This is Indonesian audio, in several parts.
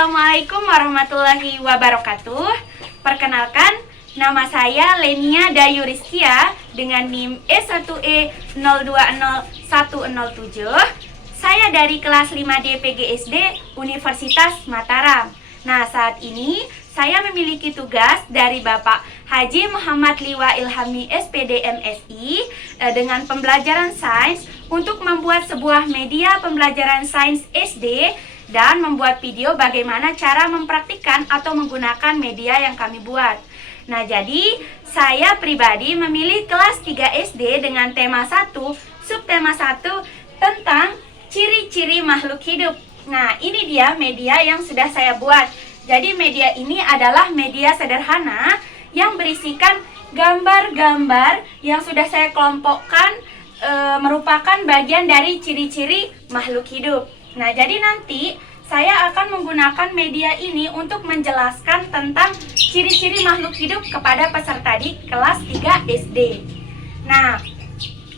Assalamualaikum warahmatullahi wabarakatuh. Perkenalkan, nama saya Lenia Dayuriskia dengan NIM E1E020107. Saya dari kelas 5D PGSD Universitas Mataram. Nah, saat ini saya memiliki tugas dari Bapak Haji Muhammad Liwa Ilhami SPD MSI dengan pembelajaran sains untuk membuat sebuah media pembelajaran sains SD dan membuat video bagaimana cara mempraktikkan atau menggunakan media yang kami buat. Nah, jadi saya pribadi memilih kelas 3 SD dengan tema 1, subtema 1 tentang ciri-ciri makhluk hidup. Nah, ini dia media yang sudah saya buat. Jadi media ini adalah media sederhana yang berisikan gambar-gambar yang sudah saya kelompokkan merupakan bagian dari ciri-ciri makhluk hidup. Nah, jadi nanti saya akan menggunakan media ini untuk menjelaskan tentang ciri-ciri makhluk hidup kepada peserta di kelas 3 SD. Nah,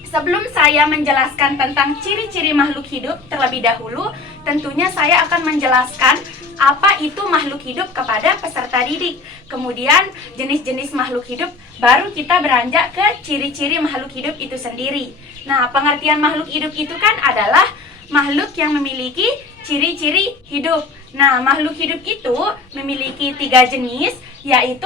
sebelum saya menjelaskan tentang ciri-ciri makhluk hidup terlebih dahulu, tentunya saya akan menjelaskan apa itu makhluk hidup kepada peserta didik. Kemudian jenis-jenis makhluk hidup, baru kita beranjak ke ciri-ciri makhluk hidup itu sendiri. Nah, pengertian makhluk hidup itu kan adalah makhluk yang memiliki ciri-ciri hidup. Nah, makhluk hidup itu memiliki 3 jenis, yaitu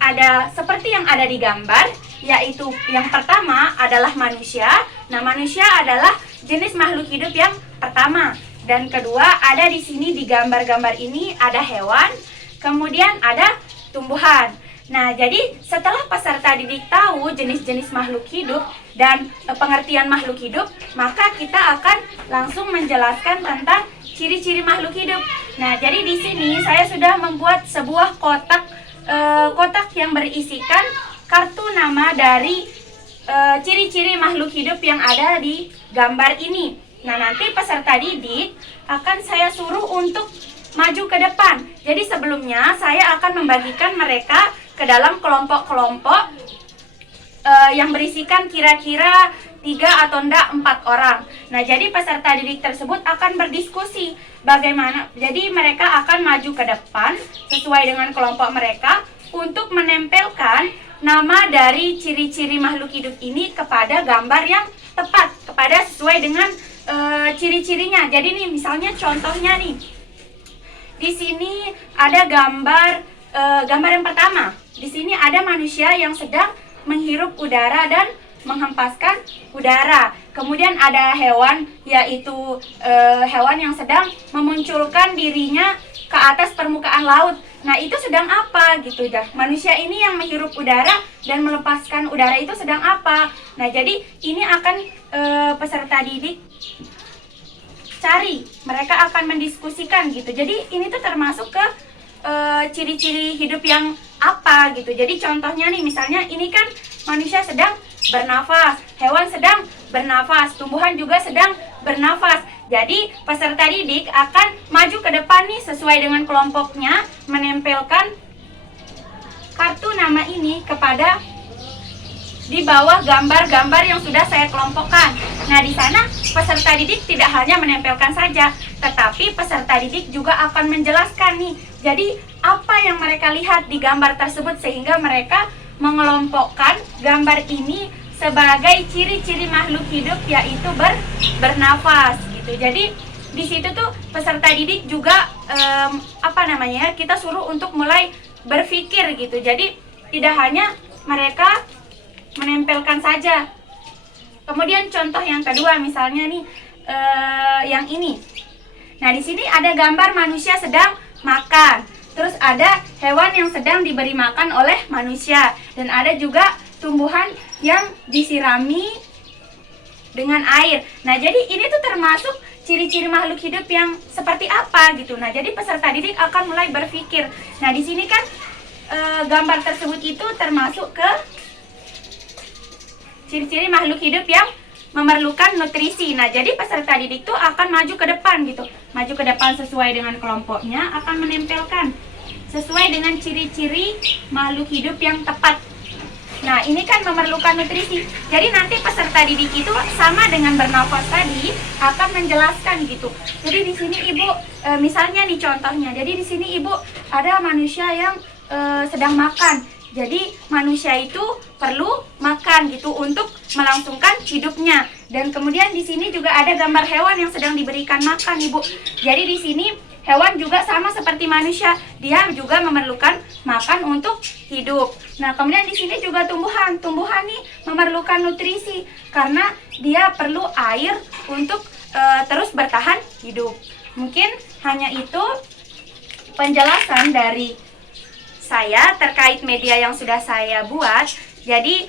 ada seperti yang ada di gambar, yaitu yang pertama adalah manusia. Nah, manusia adalah jenis makhluk hidup yang pertama. Dan kedua, ada di sini di gambar-gambar ini ada hewan, kemudian ada tumbuhan. Nah, jadi setelah peserta didik tahu jenis-jenis makhluk hidup dan pengertian makhluk hidup, maka kita akan langsung menjelaskan tentang ciri-ciri makhluk hidup. Nah, jadi di sini saya sudah membuat sebuah kotak yang berisikan kartu nama dari ciri-ciri makhluk hidup yang ada di gambar ini. Nah, nanti peserta didik akan saya suruh untuk maju ke depan. Jadi sebelumnya saya akan membagikan mereka ke dalam kelompok-kelompok yang berisikan kira-kira 3 atau 4 orang. Nah, jadi peserta didik tersebut akan berdiskusi bagaimana. Jadi mereka akan maju ke depan sesuai dengan kelompok mereka untuk menempelkan nama dari ciri-ciri makhluk hidup ini kepada gambar yang tepat, kepada sesuai dengan ciri-cirinya. Jadi nih misalnya contohnya nih. Di sini ada gambar yang pertama. Di sini ada manusia yang sedang menghirup udara dan menghempaskan udara. Kemudian ada hewan, yaitu hewan yang sedang memunculkan dirinya ke atas permukaan laut. Nah, itu sedang apa gitu dah. Manusia ini yang menghirup udara dan melepaskan udara itu sedang apa. Nah, jadi ini akan peserta didik cari. Mereka akan mendiskusikan gitu. Jadi ini tuh termasuk ke ciri-ciri hidup yang apa gitu. Jadi contohnya nih, misalnya ini kan manusia sedang bernafas, hewan sedang bernafas, tumbuhan juga sedang bernafas. Jadi peserta didik akan maju ke depan nih sesuai dengan kelompoknya, menempelkan kartu nama ini kepada di bawah gambar-gambar yang sudah saya kelompokkan. Nah, di sana peserta didik tidak hanya menempelkan saja, tetapi peserta didik juga akan menjelaskan nih. Jadi apa yang mereka lihat di gambar tersebut sehingga mereka mengelompokkan gambar ini sebagai ciri-ciri makhluk hidup, yaitu bernafas gitu. Jadi di situ tuh peserta didik juga kita suruh untuk mulai berpikir gitu. Jadi tidak hanya mereka menempelkan saja. Kemudian contoh yang kedua misalnya nih yang ini. Nah, di sini ada gambar manusia sedang makan. Terus ada hewan yang sedang diberi makan oleh manusia, dan ada juga tumbuhan yang disirami dengan air. Nah, jadi ini tuh termasuk ciri-ciri makhluk hidup yang seperti apa gitu. Nah, jadi peserta didik akan mulai berpikir. Nah, di sini kan gambar tersebut itu termasuk ke ciri-ciri makhluk hidup yang memerlukan nutrisi. Nah, jadi peserta didik tuh akan maju ke depan gitu. Maju ke depan sesuai dengan kelompoknya, akan menempelkan sesuai dengan ciri-ciri makhluk hidup yang tepat. Nah, ini kan memerlukan nutrisi. Jadi nanti peserta didik itu sama dengan bernafas tadi akan menjelaskan gitu. Jadi di sini Ibu misalnya nih contohnya. Jadi di sini Ibu ada manusia yang sedang makan. Jadi manusia itu perlu makan gitu untuk melangsungkan hidupnya. Dan kemudian di sini juga ada gambar hewan yang sedang diberikan makan, Ibu. Jadi di sini hewan juga sama seperti manusia, dia juga memerlukan makan untuk hidup. Nah, kemudian di sini juga tumbuhan. Tumbuhan nih memerlukan nutrisi karena dia perlu air untuk terus bertahan hidup. Mungkin hanya itu penjelasan dari saya terkait media yang sudah saya buat. Jadi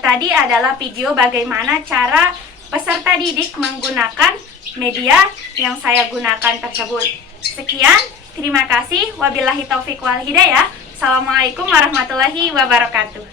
tadi adalah video bagaimana cara peserta didik menggunakan media yang saya gunakan tersebut. Sekian, terima kasih. Wabillahi taufik wal hidayah. Assalamualaikum warahmatullahi wabarakatuh.